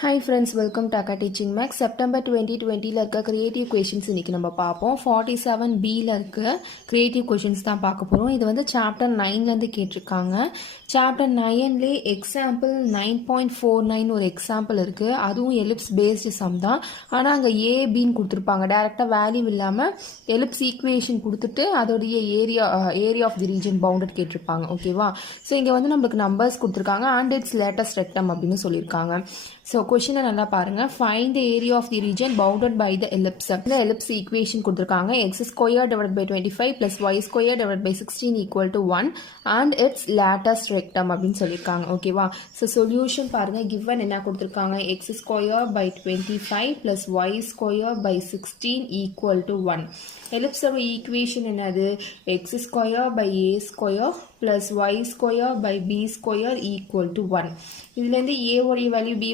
Hi friends, welcome to Akka Teaching Max. September 2020 இருக்க creative questions இன்னைக்கு நம்ம பார்ப்போம். 47Bல இருக்க creative questions தான் பார்க்க போறோம். இது வந்து chapter 9ல இருந்து கேட்டிருக்காங்க. chapter 9லே example 9.49 ஒரு example இருக்கு. அதுவும் ellipse based sum தான். ஆனா அங்க A Bன்னு கொடுத்திருப்பாங்க. டைரக்டா வேல்யூ இல்லாம ellipse equation கொடுத்துட்டு அதோடைய area of the region bounded கேட்டிருப்பாங்க. ஓகேவா? ஸோ இங்க வந்து நம்மளுக்கு நம்பர்ஸ் கொடுத்திருக்காங்க and its latest rectum அப்படின்னு சொல்லியிருக்காங்க. ஸோ கொஷினை நல்லா பாருங்க. Find the area of the region bounded by the ellipse. இந்த எலிப்ஸ் ஈக்குவேஷன் கொடுத்துருக்காங்க. X square divide by 25 plus y square divide by 16 equal to 1 and its latus rectum அப்படின்னு சொல்லியிருக்காங்க. ஓகேவா? ஸோ சொல்யூஷன் பாருங்க. கிவன் என்ன கொடுத்துருக்காங்க? X square by 25 plus y square by 16 equal to 1. எலிப்ஸோட equation என்னது? X square by a square plus y square by B square equal to 1. இதுலேருந்து ஏ உடைய வேல்யூ பி